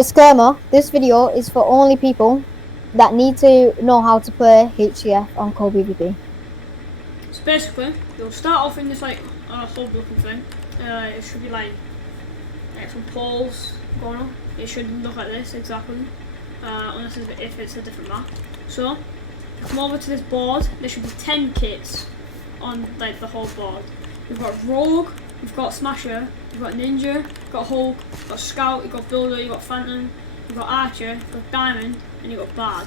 Disclaimer, this video is for only people that need to know how to play HCF on Cold.Pvp. So basically, you'll start off in this like hub looking thing. It should be like some poles going on. It should look like this exactly, unless if it's a different map. So, come over to this board. There should be 10 kits on like the whole board. You've got Rogue, you've got Smasher, you've got Ninja, you've got Hulk, you've got Scout, you've got Builder, you've got Phantom, you've got Archer, you've got Diamond, and you've got Bard.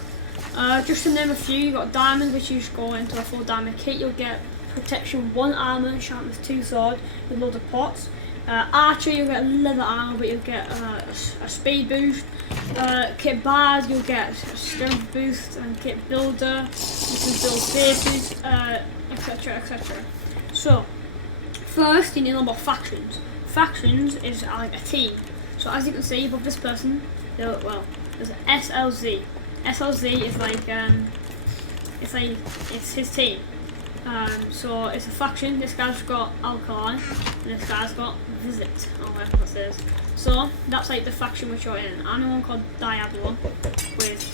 Just to name a few, you've got Diamond, which you just go into a full Diamond kit. You'll get Protection 1 armor, Sharpness 2 sword, with loads of pots. Archer, you'll get leather armor, but you'll get a speed boost. Kit Bard, you'll get a strength boost, and Kit Builder, you can build bases, etc, etc. So, first, you need to know about factions. Factions is like a team. So as you can see above this person, there's an SLZ. SLZ is like it's his team. So it's a faction. This guy's got Alkaline, and this guy's got Visit. Oh, whatever that says. So that's like the faction which you're in. I'm the one called Diablo with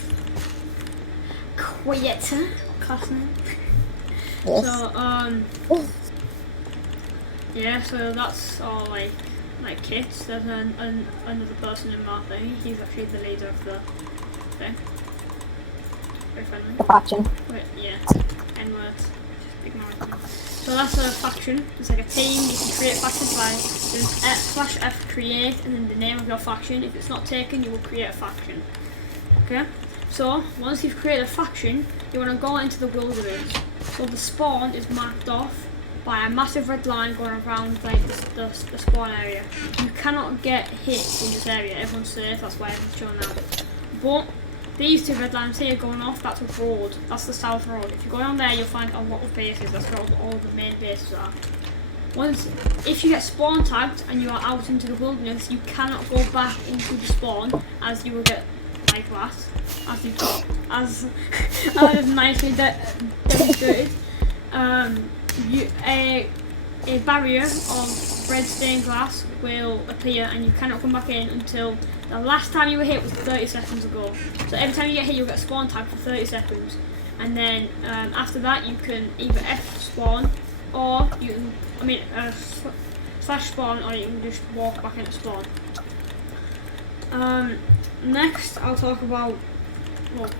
Quieta class name. Yes. So yeah, so that's all like kits. There's another person in my thing. He's actually the leader of the thing. Very friendly. The faction. Wait, yeah. N-words. Just ignore it. So that's a faction. It's like a team. You can create factions by doing /F create and then the name of your faction. If it's not taken, you will create a faction. Okay? So once you've created a faction, you want to go into the wilderness. So the spawn is marked off by a massive red line going around like the spawn area. You cannot get hit in this area. Everyone's safe. That's why everyone's showing that. But these two red lines here going off, that's a road. That's the south road. If you go down there, you'll find a lot of bases. That's where all the main bases are. If you get spawn tagged and you are out into the wilderness, you cannot go back into the spawn, as you will get like that, as nicely demonstrated. A barrier of red stained glass will appear, and you cannot come back in until the last time you were hit was 30 seconds ago. So every time you get hit, you'll get a spawn tag for 30 seconds, and then after that you can either F spawn, or you can, slash spawn, or you can just walk back into spawn. Next, I'll talk about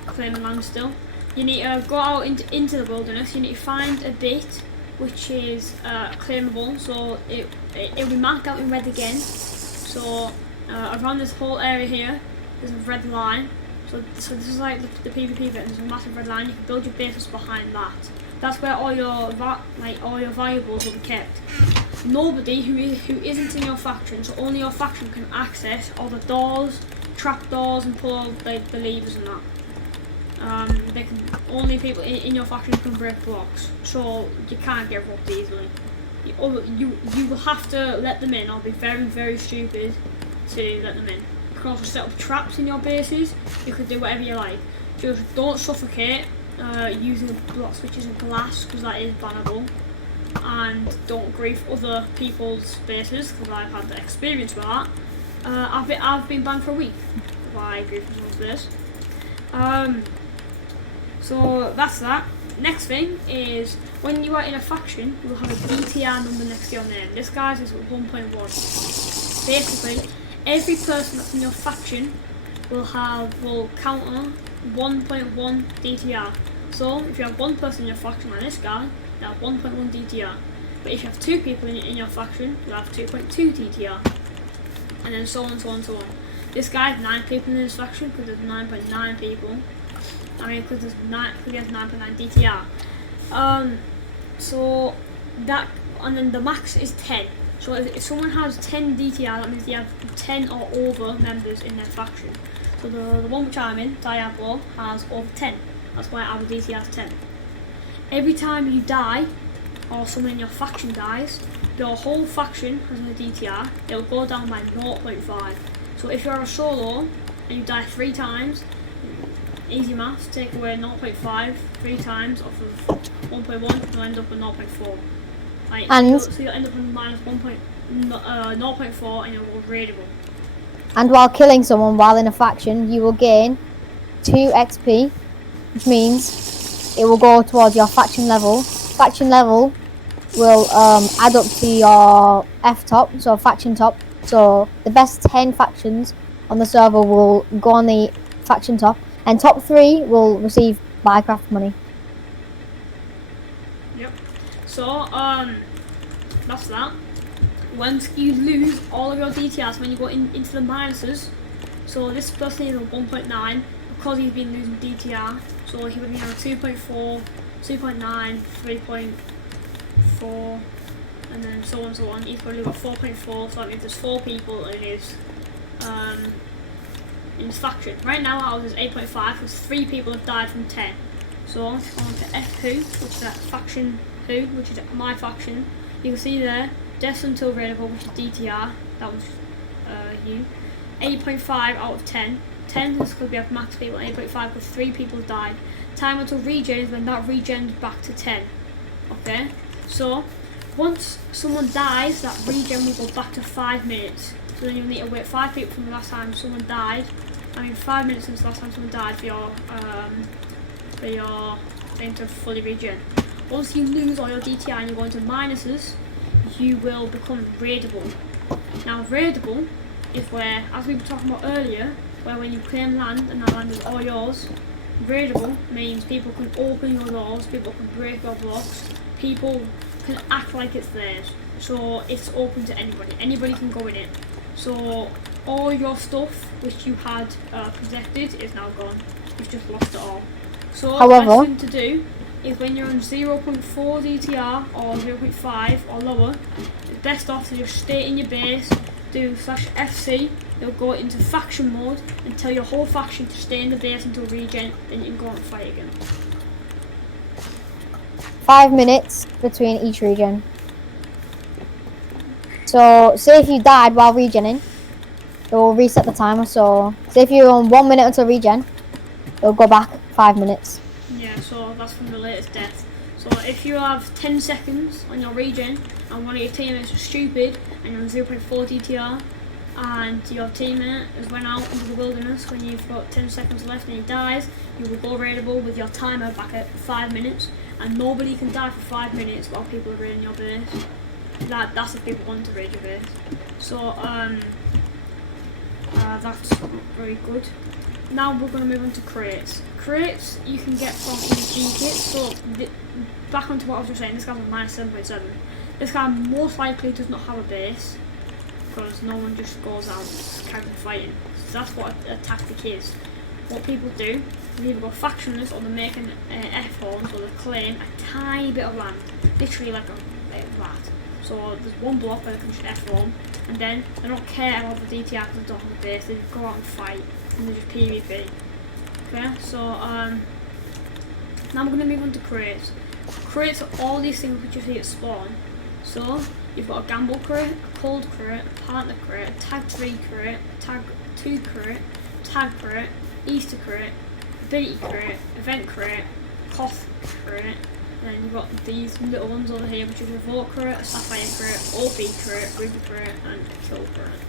claiming land still. You need to go out into the wilderness. You need to find a bit which is claimable, so it'll be marked out in red again. So around this whole area here, there's a red line. So this is like the PvP bit. There's a massive red line. You can build your bases behind that. That's where all your valuables will be kept. Nobody who isn't in your faction, so only your faction, can access all the doors, trap doors, and pull out the levers and that. Only people in your faction can break blocks, so you can't get robbed easily. You will have to let them in, or be very, very stupid to let them in. You can also set up traps in your bases. You can do whatever you like. Just don't suffocate using block switches of glass, because that is bannable. And don't grief other people's bases, because I've had the experience with that. I've been banned for a week by griefing someone's base. So that's that. Next thing is, when you are in a faction, you will have a DTR number next to your name. This guy's is 1.1. Basically, every person that's in your faction will counter 1.1 DTR. So if you have one person in your faction like this guy, you have 1.1 DTR. But if you have two people in your faction, you'll have 2.2 DTR. And then so on, so on, so on. This guy has 9 people in his faction, because there's 9.9 people. Because he has 9.9 DTR. So that, and then the max is 10. So if someone has 10 DTR, that means they have 10 or over members in their faction. So the one which I'm in, Diablo, has over 10. That's why our DTR is 10. Every time you die, or someone in your faction dies, your whole faction has a DTR. It'll go down by 0.5. So if you're a solo and you die 3 times, easy maths, take away 0.5 3 times off of 1.1, you'll end up with 0.4. So you'll end up with minus 0.4 and you'll go raidable. And while killing someone while in a faction, you will gain 2 XP, which means it will go towards your faction level. Faction level will add up to your F top, so faction top. So the best 10 factions on the server will go on the faction top, and top 3 will receive Minecraft money. Yep. So that's that. Once you lose all of your DTRs, when you go into the minuses, so this person is a 1.9 because he's been losing DTR. So he would be on 2.4, 2.9, 3.4, and then so on and so on. He's probably got 4.4, so that means there's 4 people in his faction. Right now ours is 8.5 because 3 people have died from 10. So on to F who, which is that faction who, which is my faction. You can see there, deaths until available, which is DTR. That was you. 8.5 out of 10. 10 is because we have max people. 8.5 because 3 people died. Time until regen is when that regens back to 10. Okay. So once someone dies, that regen will go back to 5 minutes. So then you'll need to wait 5 people from the last time someone died. 5 minutes since the last time someone died for your thing to fully regen. Once you lose all your DTI and you go into minuses, you will become raidable. Now raidable is where, as we were talking about earlier, where when you claim land and that land is all yours, raidable means people can open your doors, people can break your blocks, people can act like it's theirs. So it's open to anybody. Anybody can go in it. So all your stuff which you had protected is now gone. You've just lost it all. So However, the best thing to do is when you're on 0.4 DTR or 0.5 or lower, it's best off to just stay in your base, do /FC, you'll go into faction mode and tell your whole faction to stay in the base until regen, then you can go and fight again. 5 minutes between each regen. So say if you died while regening, it will reset the timer. So say if you're on 1 minute until regen, it'll go back 5 minutes. Yeah, so that's from the latest death. So if you have 10 seconds on your regen and one of your teammates is stupid and you're on 0.4 DTR and your teammate has went out into the wilderness when you've got 10 seconds left and he dies, you will go raidable with your timer back at 5 minutes, and nobody can die for 5 minutes while people are raiding your base. That's if people want to raid your base. So that's very good. Now we're going to move on to crates. Crates you can get from EG kits. So back onto what I was just saying, this guy's on -7.7. This guy most likely does not have a base because no one just goes out casually fighting. So that's what a tactic is. What people do, they either go factionless or they're making F-homes or they claim a tiny bit of land, literally like a rat. So there's one block where they can just F-home, and then they don't care about the DTR because they don't have a base, they just go out and fight and they just PvP. Okay, so now I'm going to move on to crates. Crates are all these things which you see at spawn. So you've got a gamble crate, a cold crate, a partner crate, a tag 3 crate, a tag 2 crate, tag crate, Easter crate, ability crate, event crate, coth crate, and then you've got these little ones over here which is a vault crate, a sapphire crate, OP crate, ruby crate, and a kill crate.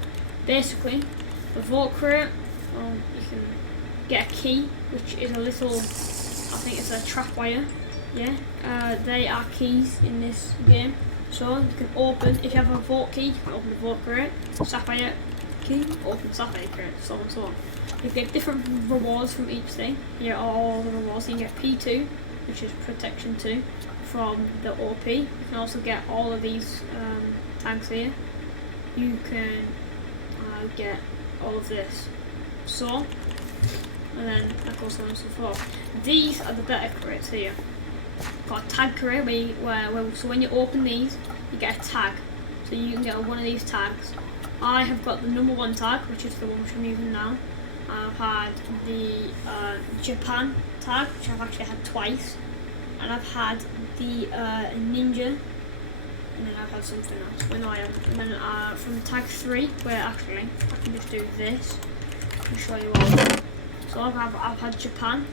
Basically, the vault crate, you can get a key which is a little, I think it's a trap wire. Yeah, they are keys in this game. So you can open, if you have a vault key, you can open the vault crate, sapphire key, open sapphire crate, so on and so on. You get different rewards from each thing. Here are all the rewards. You can get P2, which is protection 2, from the OP. You can also get all of these tags here. You can get all of this. So, and then that goes on and so forth. These are the better crates here. Got a tag crate so when you open these, you get a tag. So you can get one of these tags. I have got the number 1 tag, which is the one which I'm using now. I've had the Japan tag, which I've actually had twice, and I've had the ninja, and then I've had something else. And then from tag 3, where actually I can just do this. I can show you all. So I've had Japan,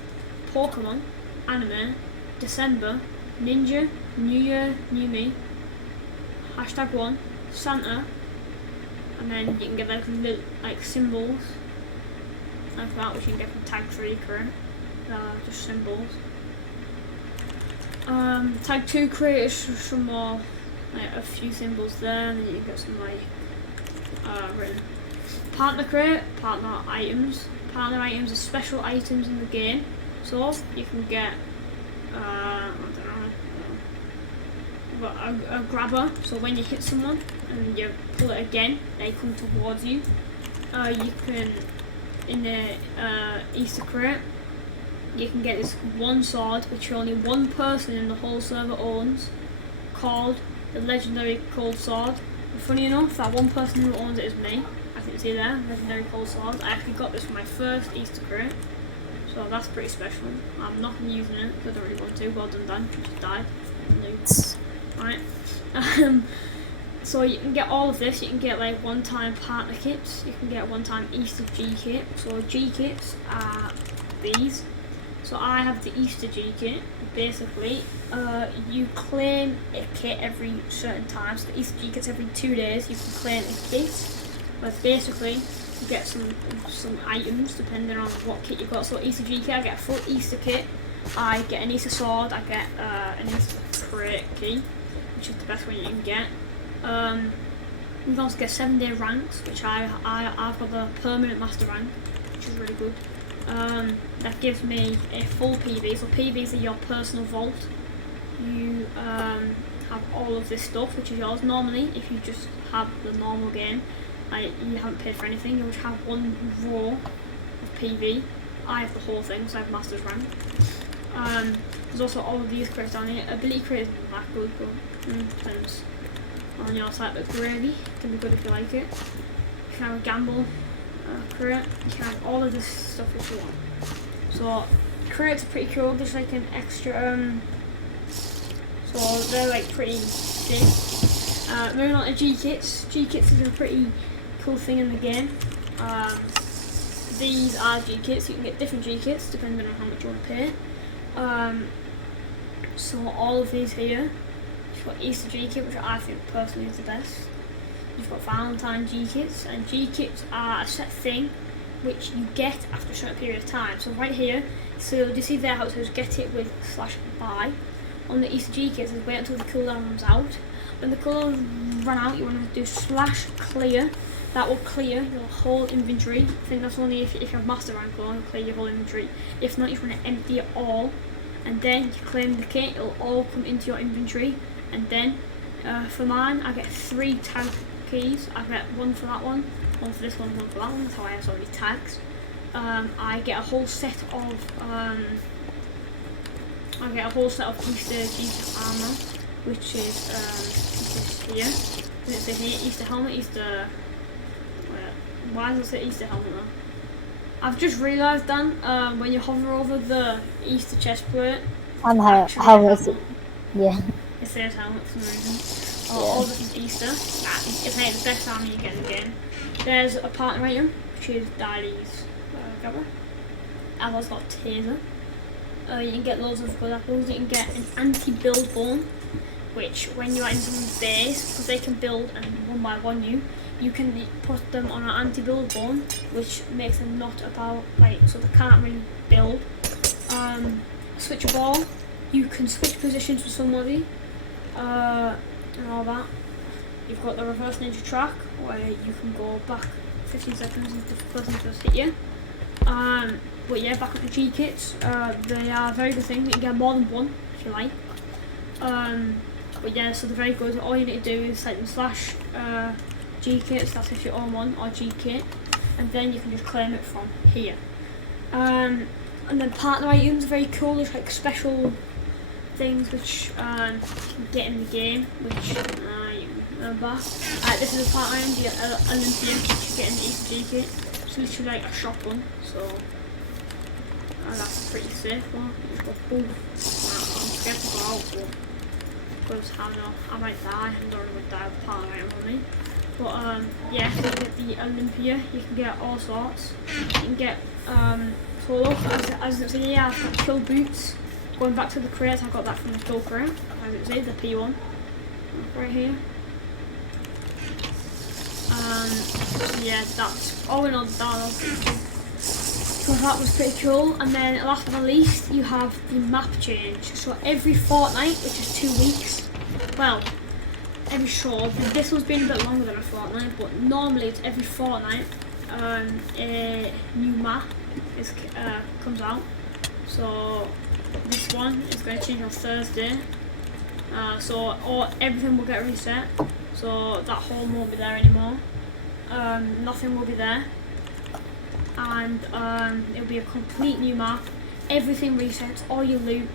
Pokemon, anime, December, Ninja, New Year, New Me, #1, Santa, and then you can get like little like symbols like that, which you can get from tag 3 current. Just symbols. Tag 2 creators some more, like a few symbols there, and then you can get some like written. Partner crate, partner items. Partner items are special items in the game, so you can get I don't know, a grabber. So when you hit someone and you pull it again, they come towards you. You can, in the Easter crate, you can get this one sword which only one person in the whole server owns, called the legendary Cold Sword. And funny enough, that one person who owns it is me. I can see there, legendary Cold Sword. I actually got this for my first Easter crate, so that's pretty special. I'm not using it because I don't really want to. Well done, Dan. You just died. Right. So you can get all of this. You can get like one-time partner kits. You can get one-time Easter G kit. So G kits are these. So I have the Easter G kit. Basically, you claim a kit every certain time. So the Easter G kit's every 2 days. You can claim a kit. But basically, you get some items depending on what kit you got. So Easter G kit, I get a full Easter kit. I get an Easter sword. I get an Easter crate key, which is the best one you can get. You can also get 7-day ranks, which I've got the permanent master rank, which is really good. That gives me a full PV. So PVs are your personal vault. You have all of this stuff, which is yours. Normally, if you just have the normal game, you haven't paid for anything, you'll just have one row of PV. I have the whole thing, so I have master's rank. There's also all of these crates down here. Ability crate isn't that good, but depends on your side. But gravy can be good if you like it. You can have a gamble crate. You can have all of this stuff if you want. So crates are pretty cool. There's like an extra. So they're like pretty big. Moving on to G kits. G kits is a pretty cool thing in the game. These are G kits. You can get different G kits depending on how much you want to pay. So all of these here, you've got Easter G kit, which I think personally is the best. You've got Valentine G kits, and G kits are a set thing which you get after a certain period of time. So right here, so you see there how it says get it with /buy. On the Easter G kits, wait until the cooldown runs out. When the cooldown run out, you want to do /clear. That will clear your whole inventory. I think that's only if you have master rank on, it'll clear your whole inventory. If not, you want to empty it all, and then you claim the kit. It'll all come into your inventory, and then for mine, I get 3 tag keys. I get one for that one for this one for that one. That's how I have so many tags. I get a whole set of Easter G armor, which is here. And it's here, Easter helmet, Easter. Why does it say Easter helmet though? I've just realised, Dan, when you hover over the Easter chest plate, And how is it? Yeah. it says helmet for some reason. All this is Easter. It's like the best armor you get in the game. There's a partner item, which is Diley's grabber. I've also got Taser. You can get loads of good apples. You can get an anti-build bone, which when you're in someone's base, because they can build and one by one you can put them on an anti-build bone, which makes them not about, like, so they can't really build. Switch a ball, you can switch positions with somebody, and all that. You've got the reverse ninja track, where you can go back 15 seconds if the person just hit you. But yeah, back up to G kits, they are a very good thing. You can get more than one if you like. But yeah, so they're very good. All you need to do is type in /G kits, that's if you own one, or G kit, and then you can just claim it from here. And then partner items are very cool. There's like special things which you can get in the game, which you remember. This is a partner item, the Olympia, which you get in the Easter G kit. It's literally like a shotgun, so that's a pretty safe one. I'm scared to go out, because I might die. I don't really die with partner item on me. But yeah, so you get the Olympia, you can get all sorts. You can get so look, as you see, yeah, I've got kill boots. Going back to the crates, I got that from the kill crate, as you see, the P1 right here. Yeah, that's all in all. That was pretty cool. So that was pretty cool. And then last but not least, you have the map change. So every fortnight, which is 2 weeks, well, every short. This one's been a bit longer than a fortnight, but normally it's every fortnight. A new map comes out. So this one is going to change on Thursday. So everything will get reset. So that home won't be there anymore. Nothing will be there, and it'll be a complete new map. Everything resets. All your loot,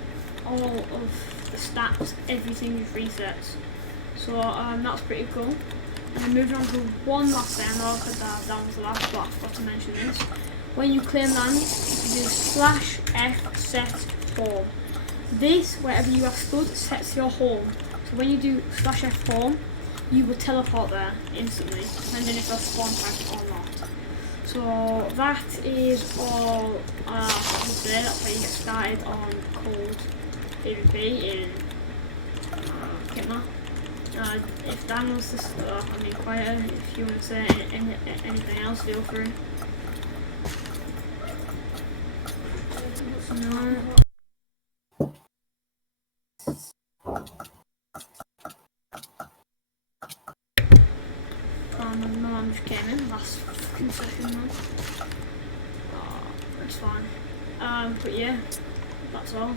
all of the stats, everything just resets. So that's pretty cool. And then moving on to one last thing, I know that was the last, but I forgot to mention this. When you claim land, you do /F set home. This, wherever you have stood, sets your home. So when you do /F home, you will teleport there instantly, depending if you're spawn type or not. So that is all I have to say. That's how you get started on Cold.Pvp in Kitmap. If Dan wants to start, I mean, quiet. If you want to say anything else, feel free. No. My mum just came in last fucking second, man. Oh, it's fine. But yeah, that's all.